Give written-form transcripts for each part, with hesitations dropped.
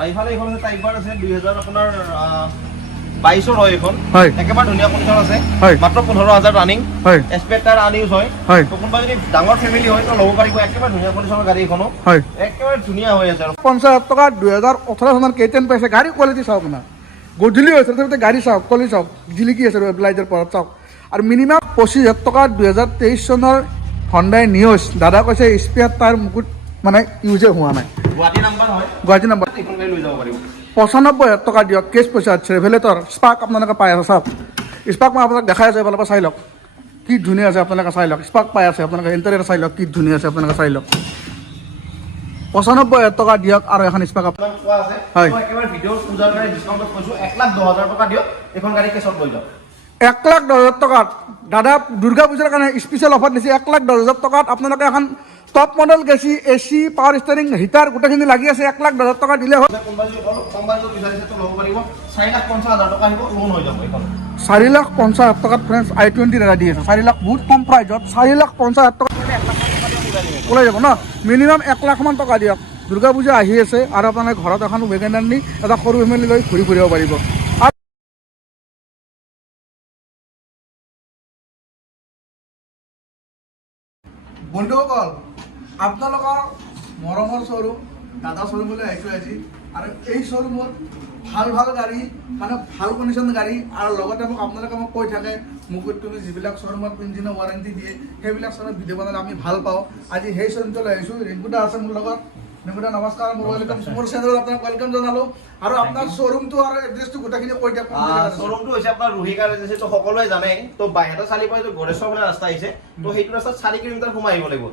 এইফালে এইখন আছে টাইপ বাৰ আছে 2000 আপোনাৰ 22 হয় এখন একেবাৰে ধুনীয়া কণ্ডিশ্যন আছে মাত্ৰ 15000 ৰানিং এক্সপেক্টাৰ আনিউজ হয় তো কোনোবা যদি ডাঙৰ ফেমিলি হয় তো ল'ব পাৰিব একেবাৰে ধুনীয়া কণ্ডিশ্যনৰ গাড়ী এখনো একেবাৰে ধুনীয়া হৈ আছে আৰু 50,000 টকা 2018 চনৰ কেটেন পাইছে গাড়ী কোৱালিটি চাওক না গধূলি হৈছে তথাপিতো গাড়ী চাওক কলি চাওক জিলিকি আছে ব্লাইজৰ পৰা চাওক আৰু মিনিমাম 25,000 টকা 2023 চনৰ হণ্ডাই নিউজ দাদা কৈছে স্পেয়াৰ টায়াৰ মুকুট মানে ইউজে হোৱা নাই গুৱাহাটী নাম্বাৰ হয় গুৱাহাটী নাম্বাৰ এইখন গাড়ী লৈ যাব পাৰিব 95,000 টকা দিয়ক কেছ পইচা ট্ৰেভেলেটৰ স্পাৰ্ক আপোনালোকে পাই আছে চাওক স্পাৰ্ক মই আপোনাক দেখাই আছে এফালৰ পৰা চাই লওক কি ধুনীয়া আছে আপোনালোকে চাই লওক স্পাৰ্ক পাই আছে আপোনালোকে ইণ্টাৰিয়াৰ চাই লওক কি ধুনীয়া আছে আপোনালোকে চাই লওক 95,000 টকা দিয়ক আৰু এখন স্পাৰ্ক আপোনাক কোৱা আছে তো একেবাৰে ভিডিঅ' পূজাৰ কাৰণে ডিছকাউণ্টত কৈছোঁ 1,10,000 টকা দিয়ক এইখন গাড়ী কেছত লৈ যাওক 1,10,000 টকাত দাদা দুৰ্গা পূজাৰ কাৰণে স্পেচিয়েল অফাৰ দিছে 1,10,000 টকাত আপোনালোকে এখন টপ মডেল গেছি এচি পাৱাৰ ষ্টাৰিং হিটাৰ গোটেইখিনি লাগি আছে 1,10,000 টকা দিলে হ'ল কোনোবা যদি কম বাজেটত বিচাৰিছে তো ল'ব পাৰিব 4,50,000 টকা আহিব লোন হৈ যাব এইখন 4,50,000 টকাত ফ্ৰেণ্ডছ i20 দাদা দি আছে 4 লাখ বহুত কম প্ৰাইজত 4,50,000 টকা ওলাই যাব ন মিনিমাম 1 লাখ মান টকা দিয়ক দুৰ্গা পূজা আহি আছে আৰু আপোনালোকে ঘৰত এখন ৱেগনাৰ নি এটা সৰু ফেমিলি লৈ ঘূৰি ফুৰিব পাৰিব বন্ধুসকল আপোনালোকৰ মৰমৰ শ্ব'ৰুম দাদা শ্ব'ৰুমলৈ আহিছোঁ আজি আৰু এই শ্ব'ৰুমত ভাল ভাল গাড়ী মানে ভাল কণ্ডিশ্যন গাড়ী আৰু লগতে আপোনালোকে মোক কৈ থাকে মোক তুমি যিবিলাক শ্ব'ৰুমত ইঞ্জিনৰ ৱাৰেণ্টি দিয়ে সেইবিলাক শ্ব'ৰুমত ভিডিঅ' বনালে আমি ভাল পাওঁ আজি সেই শ্ব'ৰুমটোলৈ আহিছোঁ ৰিংকুদা আছে মোৰ লগত ৰিংকুদা নমস্কাৰ মোৰ চেনেলত আপোনাক ৱেলকাম জনালোঁ আৰু আপোনাৰ শ্ব'ৰুমটো আৰু এড্ৰেছটো গোটেইখিনি কৈ দিয়ক শ্ব'ৰুমটো হৈছে আপোনাৰ ৰুহিকাৰ এজেঞ্চি তো সকলোৱে জানে তো বাহিৰৰ চালি পৰা গড়েশ্বৰ ফালে ৰাস্তা আহিছে তো সেইটো ৰাস্তাত 4 কিলোমিটাৰ সোমাই আহিব লাগিব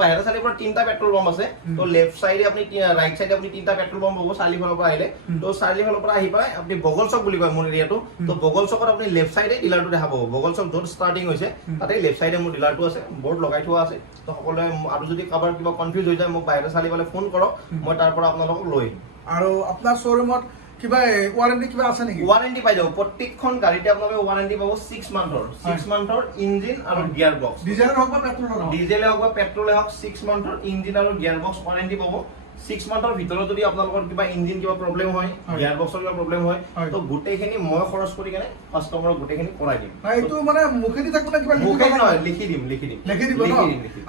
বাহিৰৰ চালিৰ পৰা 3টা পেট্ৰল পাম্প আছে তো লেফ্ট চাইডে আপুনি ৰাইট চাইডে আপুনি 3টা পেট্ৰল পাম্প পাব চালি ফালৰ পৰা আহিলে তো চালি ফালৰ পৰা আহি পাই আপুনি বগল চক বুলি কয় মোৰ এৰিয়াটো তো বগল চকত আপুনি লেফ্ট চাইডে ডিলাৰটো দেখা পাব বগল চক য'ত ষ্টাৰ্টিং হৈছে তাতে লেফ্ট চাইডে মোৰ ডিলাৰটো আছে বৰ্ড লগাই থোৱা আছে তো সকলোৱে আৰু যদি কাৰোবাৰ কিবা কনফিউজ হৈ যায় মোক বাহিৰৰ চালি ফালে ফোন কৰক মই তাৰ পৰা আপোনালোকক লৈ আৰু আপোনাৰ শ্ব'ৰুমত কিবা ৱাৰেণ্টি কিবা আছে নেকি ৱাৰেণ্টি পাই যাব প্ৰত্যেকখন গাড়ীতে আপোনালোকে ৱাৰেণ্টি পাব 6 মান্থৰ ইঞ্জিন আৰু গিয়াৰ বক্স ডিজেল হওক বা পেট্ৰলৰ হওক ডিজেলে হওক বা পেট্ৰলে হওক 6 মান্থৰ ইঞ্জিন আৰু গিয়াৰ বক্স ৱাৰেণ্টি পাব 6 মান্থৰ ভিতৰত যদি আপোনালোকৰ কিবা ইঞ্জিন কিবা প্ৰব্লেম হয় গিয়াৰ বক্সৰ কিবা প্ৰব্লেম হয় তো গোটেইখিনি মই খৰচ কৰি কেনে কাষ্টমাৰক গোটেইখিনি কৰাই দিম এইটো মানে মুখেদি থাকিব না কিবা মুখেদি নহয় লিখি দিম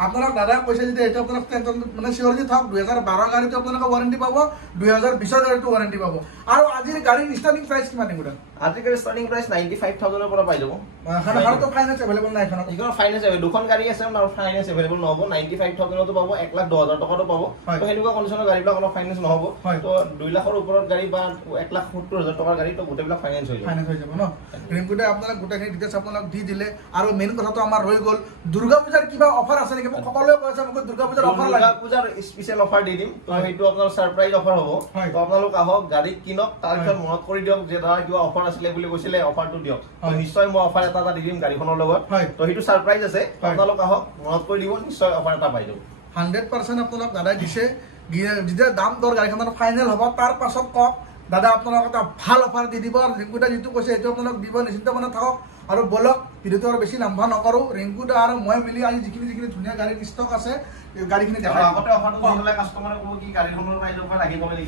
আপোনালোক দাদা কৈছে যদি এইটো আপোনাক মানে চিয়ৰলি থাকক 2012 গাড়ীটো আপোনালোকে ৱাৰেণ্টি পাব 2020 গাড়ীটো ৱাৰেণ্টি পাব আৰু আজিৰ গাড়ীৰ ষ্টাৰ্টিং প্ৰাইচ কিমান দিব আজিকালি ষ্টাৰ্টিং প্ৰাইচ 95,000 পৰা পাই যাব আৰু ফাইনেন্স এভেইলেবল নাই এখনত এইখন ফাইনেন্স দুখন গাড়ী আছে আৰু ফাইনেন্স এভেইলেবল নহব 95,000 তো পাব 1,10,000 টকাটো পাব তো হেনেকুৱা কণ্ডিশ্যনৰ গাড়ীবিলাক অলপ ফাইনেন্স নহব তো 2 লাখৰ ওপৰত গাড়ী বা 1,70,000 টকাৰ গাড়ী তো গোটেইবিলাক ফাইনেন্স হৈ যাব ন ৰিংকুদা আপোনাক গোটেইখিনি ডিটেইলছ আপোনাক দি দিলে আৰু মেইন কথাটো আমাৰ হৈ গ'ল দুৰ্গা পূজাৰ কিবা অফাৰ আছে নেকি মোক সকলোৱে কৈছে মোক দুৰ্গা পূজাৰ অফাৰ লাগে দুৰ্গা পূজাৰ স্পেচিয়েল অফাৰ দি দিম তো সেইটো আপোনাৰ সাৰপ্ৰাইজ অফাৰ হ'ব তো আপোনালোক আহক গাড়ী কিনক তাৰ পিছত মনত কৰি দিয়ক যে ধৰা কিবা অফাৰ আছিলে বুলি কৈছিলে অফাৰটো দিয়ক তো নিশ্চয় মই অফাৰ এটা দি দিম গাড়ীখনৰ লগত তো সেইটো সাৰপ্ৰাইজ আছে আপোনালোক আহক মনত কৰি দিব নিশ্চয় অফাৰ এটা পাই যাব 100% আপোনাক দাদাই দিছে যেতিয়া দাম দৰ গাড়ীখনৰ ফাইনেল হ'ব তাৰ পাছত কওক দাদা আপোনালোক এটা ভাল অফাৰ দি দিব আৰু ৰিংকুদা যিটো কৈছে সেইটো আপোনালোক দিব নিশ্চিন্ত মনে থাকক আৰু বলক ভিডিঅ'টো আৰু বেছি লম্বা নকৰোঁ ৰিংকুদা আৰু মই মিলি আজি যিখিনি ধুনীয়া গাড়ীৰ ষ্টক আছে গাড়ীখিনি দেখাই আগতে অফাৰটো দিলে কাষ্টমাৰে ক'ব কি গাড়ীখনৰ প্ৰাইচ অফাৰ ৰাখিব নেকি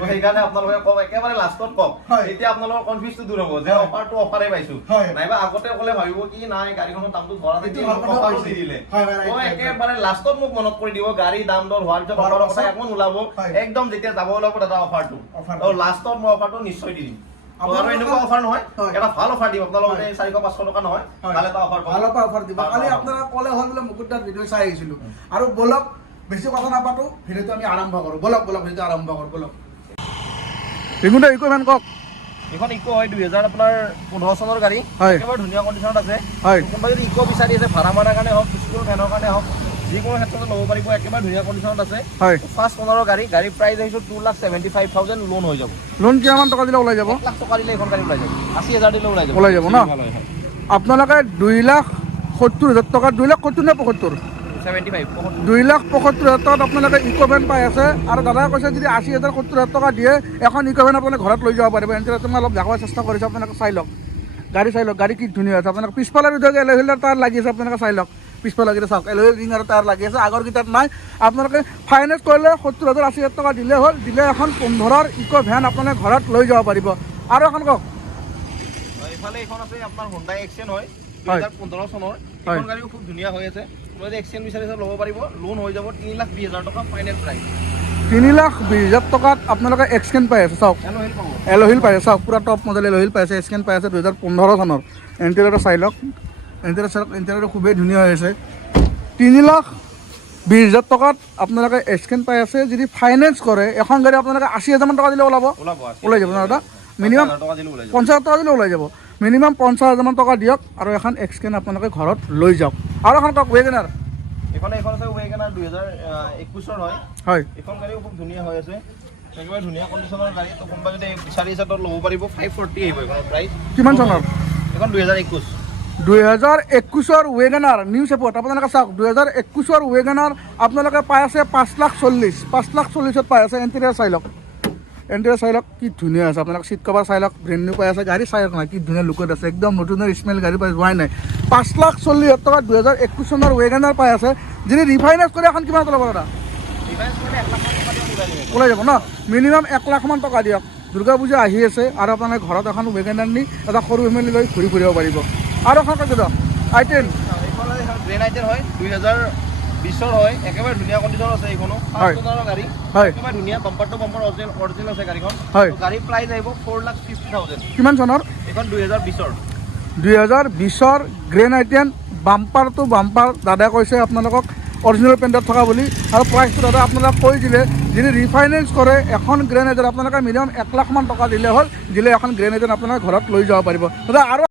তো সেইকাৰণে আপোনালোকে কওক একেবাৰে লাষ্টত কওক এতিয়া আপোনালোকৰ কনফিউজটো দূৰ হ'ব যে অফাৰটো অফাৰে পাইছো নাইবা আগতে ক'লে ভাবিব কি নাই গাড়ীখনৰ দামটো ধৰা দিলে অফাৰটো দি দিলে তো একেবাৰে লাষ্টত মোক মনত কৰি দিব গাড়ী দাম দৰ হোৱাৰ পিছত অফাৰৰ কথা একো নোলাব একদম যেতিয়া যাব ওলাব দাদা অফাৰটো তো লাষ্টত মই অফাৰটো নিশ্চয় দি দিম আৰু এনেকুৱা অফাৰ নহয় এটা ভাল অফাৰ দিম আপোনালোকে 400-500 টকা নহয় ভাল এটা অফাৰ দিব খালি আপোনাৰা ক'লে হ'ল বোলে মুকুটদাৰ ভিডিঅ' চাই আহিছিলোঁ আৰু বলক বেছি কথা নাপাতো ভিডিঅ'টো আমি আৰম্ভ কৰোঁ বলক ভিডিঅ'টো আৰম্ভ কৰোঁ বলক ৰিংকুদা ইকো ভেন কওক এখন ইকো হয় 2000 আপোনাৰ 15 চনৰ গাড়ী একেবাৰে ধুনীয়া কণ্ডিশ্যনত আছে কোনোবা যদি ইকো বিচাৰি আছে ভাড়া মাৰাৰ কাৰণে হওক স্কুল ভেনৰ কাৰণে হওক যিকোনো ক্ষেত্ৰতে ল'ব পাৰিব একেবাৰে ধুনীয়া কণ্ডিশ্যনত আছে ফাৰ্ষ্ট ওনাৰৰ গাড়ী প্ৰাইচ আহিছে 2,75,000 লোন হৈ যাব লোন কিমান টকা দিলে ওলাই যাব 1 লাখ টকা দিলে এখন গাড়ী ওলাই যাব 80,000 দিলে ওলাই যাব ন আপোনালোকে 2,70,000 টকা 2,70,000 নে 75 2,75,000 টকাত আপোনালোকে ইকো ভেন পাই আছে আৰু দাদা কৈছে যদি 80,000-70,000 টকা দিয়ে এখন ইকো ভেন আপোনালোকে ঘৰত লৈ যাব পাৰিব এণ্টাৰেষ্ট মই অলপ দেখাবৰ চেষ্টা কৰিছোঁ আপোনালোকে চাই লওক গাড়ী কি ধুনীয়া আছে আপোনালোকে পিছফালে ভিতৰত এলেভেলাৰ তাৰ লাগি আছে আপোনালোকে চাই লওক পিছফালে লাগি চাওক এল'ই ৰিং আৰু টায়াৰ লাগি আছে আগৰ কেইটাত নাই আপোনালোকে ফাইনেন্স কৰিলে 70,000 80,000 টকা দিলে হ'ল দিলে এখন 15ৰ ইক' ভেন আপোনালোকে ঘৰত লৈ যাব পাৰিব আৰু এখন কওক এইফালে এখন আছে আপোনাৰ Hyundai Accent হয় 2015 চনৰ এখন গাড়ীও খুব ধুনীয়া হৈ আছে যদি Accent বিচাৰিছে ল'ব পাৰিব লোন হৈ যাব 3,20,000 টকা ফাইনেল প্ৰাইচ 3,20,000 টকাত আপোনালোকে Accent পাই আছে চাওক এল'হিল পাই আছে চাওক পুৰা টপ মডেল এল'হিল পাই আছে Accent পাই আছে 2015 চনৰ ইণ্টেৰিয়ৰটো চাই লওক ইণ্টেৰিয়ৰটো খুবেই ধুনীয়া হৈ আছে 3,20,000 টকাত আপোনালোকে Accent পাই আছে যদি ফাইনেন্স কৰে এখন গাড়ী আপোনালোকে 80,000 মান টকা দিলে ওলাই যাব না দাদা মিনিমাম 50,000 টকা দিলে ওলাই যাব মিনিমাম 50,000 মান টকা দিয়ক আৰু এখন Accent আপোনালোকে ঘৰত লৈ যাওক আৰু এখন কওক ৱেগনাৰ এখন আছে ৱেগনাৰ 2021 হয় হয় এখন গাড়ীও খুব ধুনীয়া হৈ আছে একেবাৰে ধুনীয়া কণ্ডিশ্যনৰ গাড়ী তো কোনোবা যদি বিচাৰি আছে তো ল'ব পাৰিব 540 আহিব এখন প্ৰাইচ কিমান চনৰ এখন 2021 2021ৰ ৱেগনাৰ নিউ চেপত আপোনালোকে চাওক 2021ৰ ৱেগনাৰ আপোনালোকে পাই আছে 5,40,000 পাই আছে ইণ্টেৰিয়ৰ চাই লওক কি ধুনীয়া আছে আপোনালোকে চিট কভাৰ চাই লওক ব্ৰেণ্ড নিউ পাই আছে গাড়ী চাই লওক না কি ধুনীয়া লুকত আছে একদম নতুনৰ স্মেল গাড়ী পাই যোৱাই নাই 5,40,000 টকাত 2021 চনৰ ৱেগনাৰ পাই আছে যদি ৰিফাইনেন্স কৰে এখন কিমান ল'ব দাদা ওলাই যাব ন মিনিমাম 1 লাখ মান টকা দিয়ক দুৰ্গা পূজা আহি আছে আৰু আপোনালোকে ঘৰত এখন ৱেগনাৰ নি এটা সৰু ফেমিলি লৈ ঘূৰি ফুৰিব পাৰিব আৰু এখন কৈ দিয়ক I10 গ্ৰেন I10 হয় 2020 হয় একেবাৰে ধুনীয়া কণ্ডিশ্যন আছে এইখনো 5,000 গাড়ী একেবাৰে ধুনীয়া বাম্পাৰ টু বাম্পাৰ অৰিজিনেল আছে গাড়ীখন গাড়ী প্ৰাইচ আহিব 4,50,000 কিমান চনৰ এইখন 2020ৰ Grand I10 bumper to bumper দাদা কৈছে আপোনালোকক অৰিজিনেল পেণ্টত থকা বুলি আৰু প্ৰাইচটো দাদা আপোনালোকে কৈ দিলে যদি ৰিফাইনেন্স কৰে এখন গ্ৰেন I10 আপোনালোকে মিনিমাম 1 লাখ মান টকা দিলে হ'ল দিলে এখন গ্ৰেন I10 আপোনালোকে ঘৰত লৈ যাব পাৰিব দাদা আৰু